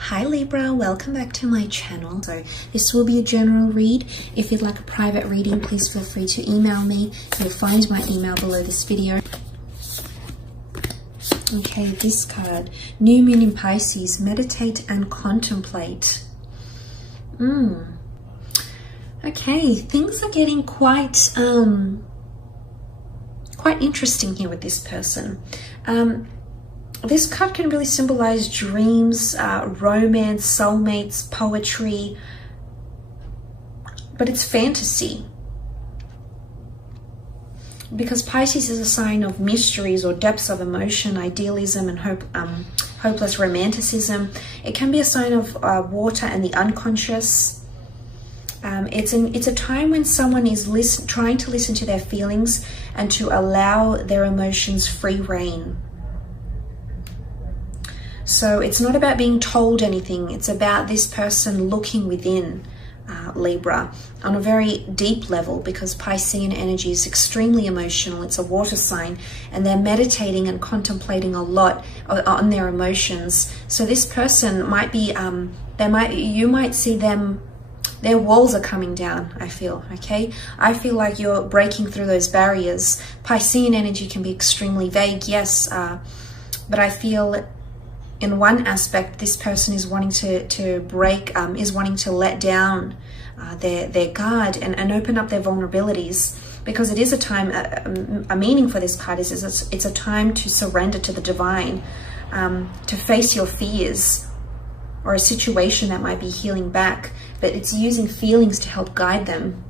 Hi Libra, welcome back to my channel. So this will be a general read. If you'd like a private reading, please feel free to email me. You'll find my email below this video. Okay, this card, New Moon in Pisces, meditate and contemplate. Okay, things are getting quite interesting here with this person. This card can really symbolize dreams, romance, soulmates, poetry, but it's fantasy. Because Pisces is a sign of mysteries or depths of emotion, idealism and hopeless romanticism. It can be a sign of water and the unconscious. It's a time when someone is trying to listen to their feelings and to allow their emotions free rein. So it's not about being told anything. It's about this person looking within, Libra, on a very deep level, because Piscean energy is extremely emotional. It's a water sign, and they're meditating and contemplating a lot on their emotions. So this person might be, you might see them, their walls are coming down, I feel, okay? I feel like you're breaking through those barriers. Piscean energy can be extremely vague, yes, but I feel in one aspect, this person is wanting to break, is wanting to let down their guard and open up their vulnerabilities, because it is a time, a meaning for this card is it's a time to surrender to the divine, to face your fears or a situation that might be healing back, but it's using feelings to help guide them.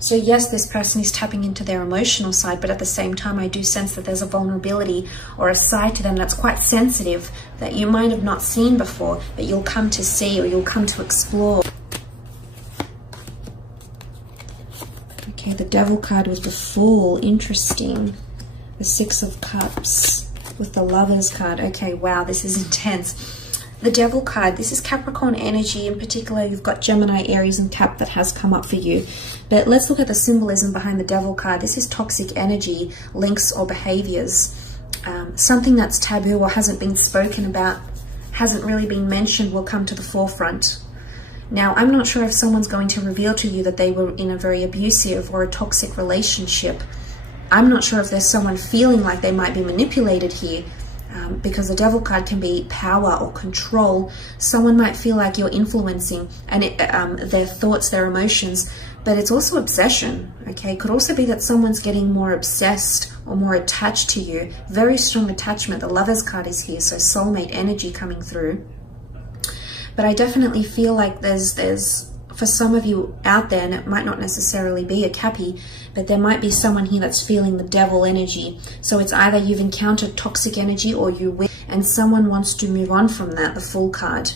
So yes, this person is tapping into their emotional side, but at the same time, I do sense that there's a vulnerability or a side to them that's quite sensitive that you might have not seen before, but you'll come to see or you'll come to explore. Okay, the Devil card with the Fool, interesting. The Six of Cups with the Lovers card. Okay, wow, this is intense. The Devil card, this is Capricorn energy. In particular, you've got Gemini, Aries, and Cap that has come up for you. But let's look at the symbolism behind the Devil card. This is toxic energy, links or behaviors. Something that's taboo or hasn't been spoken about, hasn't really been mentioned, will come to the forefront. Now, I'm not sure if someone's going to reveal to you that they were in a very abusive or a toxic relationship. I'm not sure if there's someone feeling like they might be manipulated here. Because the Devil card can be power or control. Someone might feel like you're influencing and their thoughts, their emotions, but it's also obsession, okay? It could also be that someone's getting more obsessed or more attached to you. Very strong attachment. The Lovers card is here, so soulmate energy coming through. But I definitely feel like there's for some of you out there, and it might not necessarily be a Cappy, but there might be someone here that's feeling the Devil energy. So it's either you've encountered toxic energy or you will, and someone wants to move on from that, the Fool card.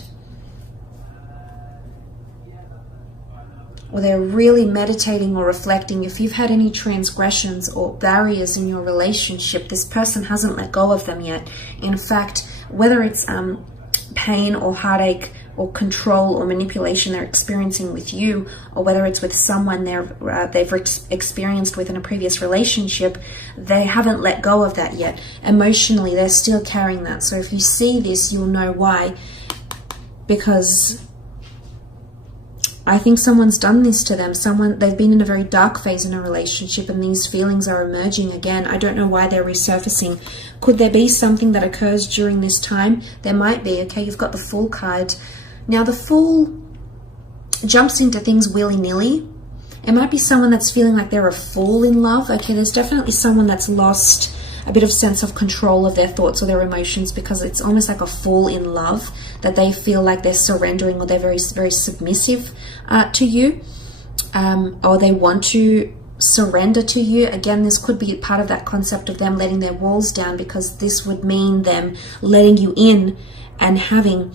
Or they're really meditating or reflecting. If you've had any transgressions or barriers in your relationship, this person hasn't let go of them yet. In fact, whether it's pain or heartache or control or manipulation they're experiencing with you, or whether it's with someone they've experienced with in a previous relationship, they haven't let go of that yet. Emotionally, they're still carrying that. So if you see this, you'll know why. Because I think someone's done this to them. They've been in a very dark phase in a relationship, and these feelings are emerging again. I don't know why they're resurfacing. Could there be something that occurs during this time? There might be. Okay, you've got the Fool card. Now, the Fool jumps into things willy-nilly. It might be someone that's feeling like they're a fool in love. Okay, there's definitely someone that's lost a bit of sense of control of their thoughts or their emotions, because it's almost like a fool in love, that they feel like they're surrendering or they're very, very submissive to you, or they want to surrender to you. Again, this could be part of that concept of them letting their walls down, because this would mean them letting you in and having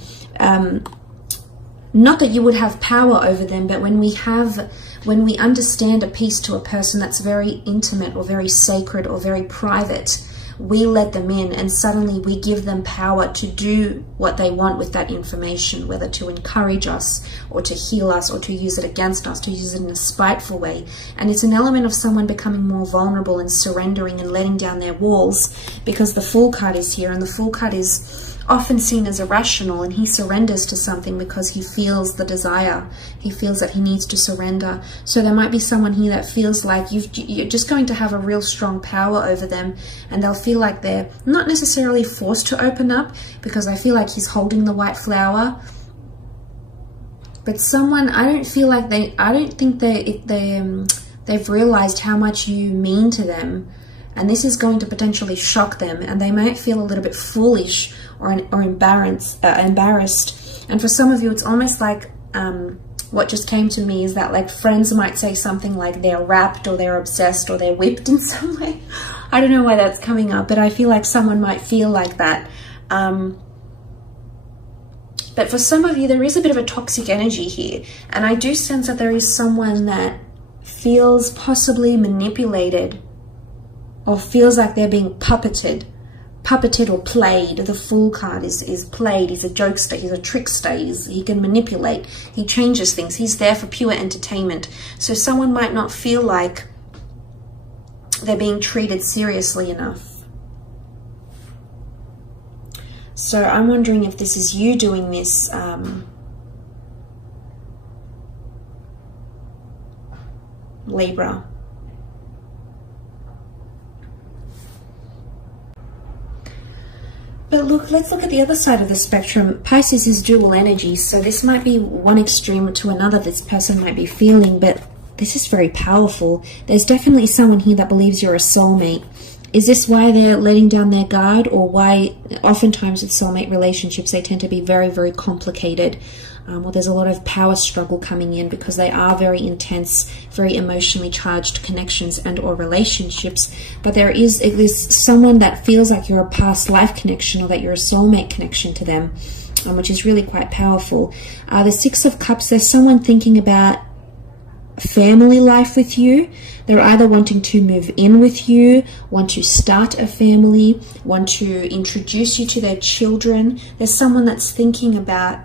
not that you would have power over them, but when we understand a piece to a person that's very intimate or very sacred or very private, we let them in, and suddenly we give them power to do what they want with that information, whether to encourage us or to heal us or to use it against us, to use it in a spiteful way. And it's an element of someone becoming more vulnerable and surrendering and letting down their walls, because the Fool card is here, and the Fool card is often seen as irrational, and he surrenders to something because he feels the desire. He feels that he needs to surrender. So there might be someone here that feels like you're just going to have a real strong power over them, and they'll feel like they're not necessarily forced to open up, because I feel like he's holding the white flower. But someone, I don't think they've realized how much you mean to them. And this is going to potentially shock them, and they might feel a little bit foolish or embarrassed. And for some of you, it's almost like what just came to me is that, like, friends might say something like they're wrapped or they're obsessed or they're whipped in some way. I don't know why that's coming up, but I feel like someone might feel like that. But for some of you, there is a bit of a toxic energy here. And I do sense that there is someone that feels possibly manipulated, or feels like they're being puppeted or played. The Fool card is played. He's a jokester, he's a trickster, he can manipulate, he changes things, he's there for pure entertainment. So someone might not feel like they're being treated seriously enough. So I'm wondering if this is you doing this, Libra. But look, let's look at the other side of the spectrum. Pisces is dual energy, so this might be one extreme to another this person might be feeling, but this is very powerful. There's definitely someone here that believes you're a soulmate. Is this why they're letting down their guard, or why oftentimes with soulmate relationships they tend to be very, very complicated? Well, there's a lot of power struggle coming in because they are very intense, very emotionally charged connections and or relationships. But there is someone that feels like you're a past life connection, or that you're a soulmate connection to them, which is really quite powerful. The Six of Cups, there's someone thinking about family life with you. They're either wanting to move in with you, want to start a family, want to introduce you to their children. There's someone that's thinking about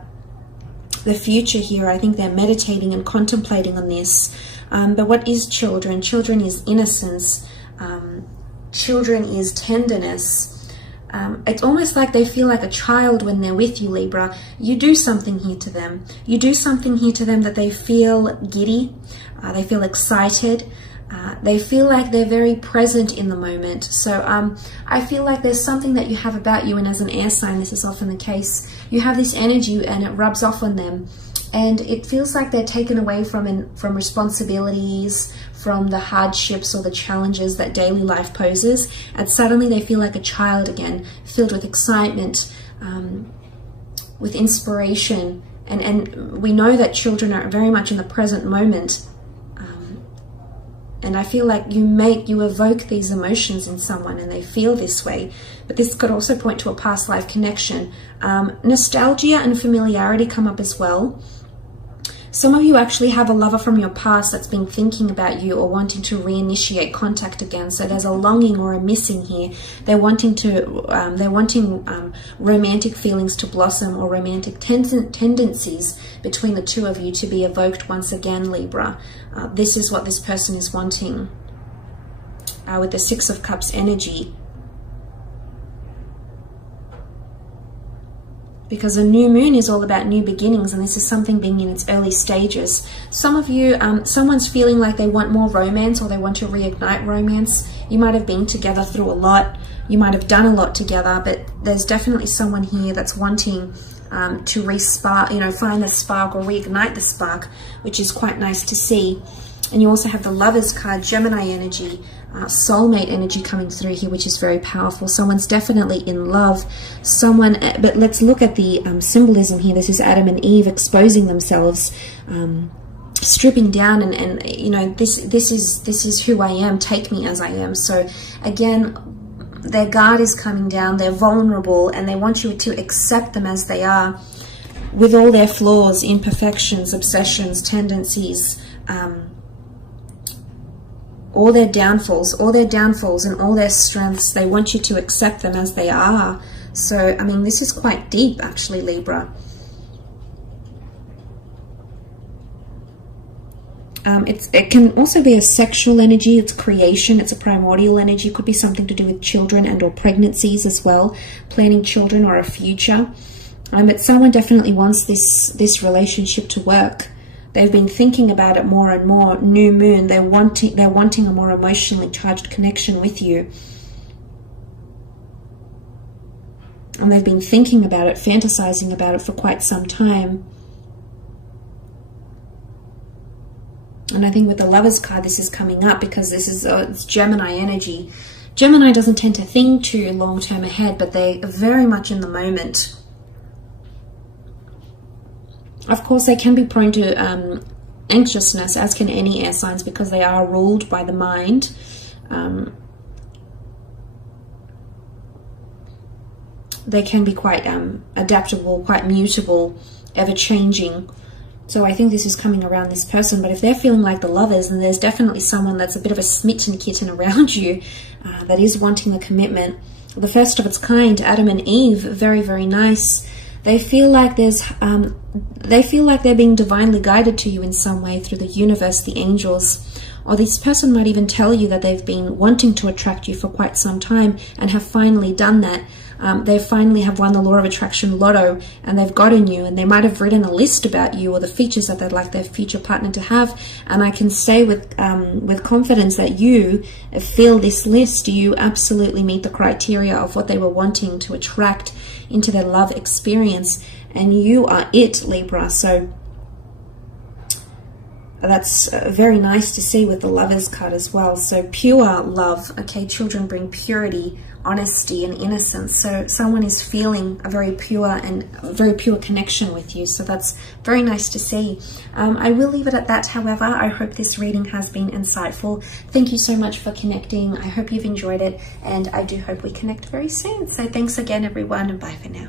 the future here. I think they're meditating and contemplating on this. But what is children? Children is innocence. Children is tenderness. It's almost like they feel like a child when they're with you, Libra. You do something here to them. You do something here to them that they feel giddy. They feel excited. They feel like they're very present in the moment. So I feel like there's something that you have about you, and as an air sign, this is often the case. You have this energy and it rubs off on them. And it feels like they're taken away from responsibilities, from the hardships or the challenges that daily life poses. And suddenly they feel like a child again, filled with excitement, with inspiration. And we know that children are very much in the present moment. And I feel like you evoke these emotions in someone and they feel this way. But this could also point to a past life connection. Nostalgia and familiarity come up as well. Some of you actually have a lover from your past that's been thinking about you or wanting to reinitiate contact again. So there's a longing or a missing here. They're wanting romantic feelings to blossom, or romantic tendencies between the two of you to be evoked once again, Libra. This is what this person is wanting with the Six of Cups energy. Because a new moon is all about new beginnings, and this is something being in its early stages. Some of you, someone's feeling like they want more romance, or they want to reignite romance. You might have been together through a lot. You might have done a lot together, but there's definitely someone here that's wanting to re-spark, find the spark or reignite the spark, which is quite nice to see. And you also have the Lovers card, Gemini energy, soulmate energy coming through here, which is very powerful. Someone's definitely in love. But let's look at the symbolism here. This is Adam and Eve exposing themselves, stripping down, and this is who I am. Take me as I am. So again, their guard is coming down. They're vulnerable, and they want you to accept them as they are, with all their flaws, imperfections, obsessions, tendencies. All their downfalls and all their strengths. They want you to accept them as they are. So, I mean, this is quite deep, actually, Libra. It can also be a sexual energy. It's creation. It's a primordial energy. It could be something to do with children and or pregnancies as well, planning children or a future. But someone definitely wants this relationship to work. They've been thinking about it more and more. New moon. They're wanting a more emotionally charged connection with you. And they've been thinking about it, fantasizing about it for quite some time. And I think with the Lovers card, this is coming up because this is it's Gemini energy. Gemini doesn't tend to think too long-term ahead, but they are very much in the moment. Of course, they can be prone to anxiousness, as can any air signs, because they are ruled by the mind. They can be quite adaptable, quite mutable, ever-changing. So I think this is coming around this person. But if they're feeling like the Lovers, then there's definitely someone that's a bit of a smitten kitten around you that is wanting the commitment. The first of its kind, Adam and Eve, very, very nice. They feel like they're being divinely guided to you in some way through the universe, the angels. Or this person might even tell you that they've been wanting to attract you for quite some time and have finally done that. They finally have won the law of attraction lotto and they've gotten you, and they might have written a list about you or the features that they'd like their future partner to have. And I can say with confidence that you fill this list. You absolutely meet the criteria of what they were wanting to attract into their love experience, and you are it, Libra. So that's very nice to see with the Lovers card as well. So pure love. Okay, children bring purity, honesty and innocence. So someone is feeling a very pure connection with you. So that's very nice to see. I will leave it at that. However, I hope this reading has been insightful. Thank you so much for connecting. I hope you've enjoyed it, and I do hope we connect very soon. So thanks again, everyone, and bye for now.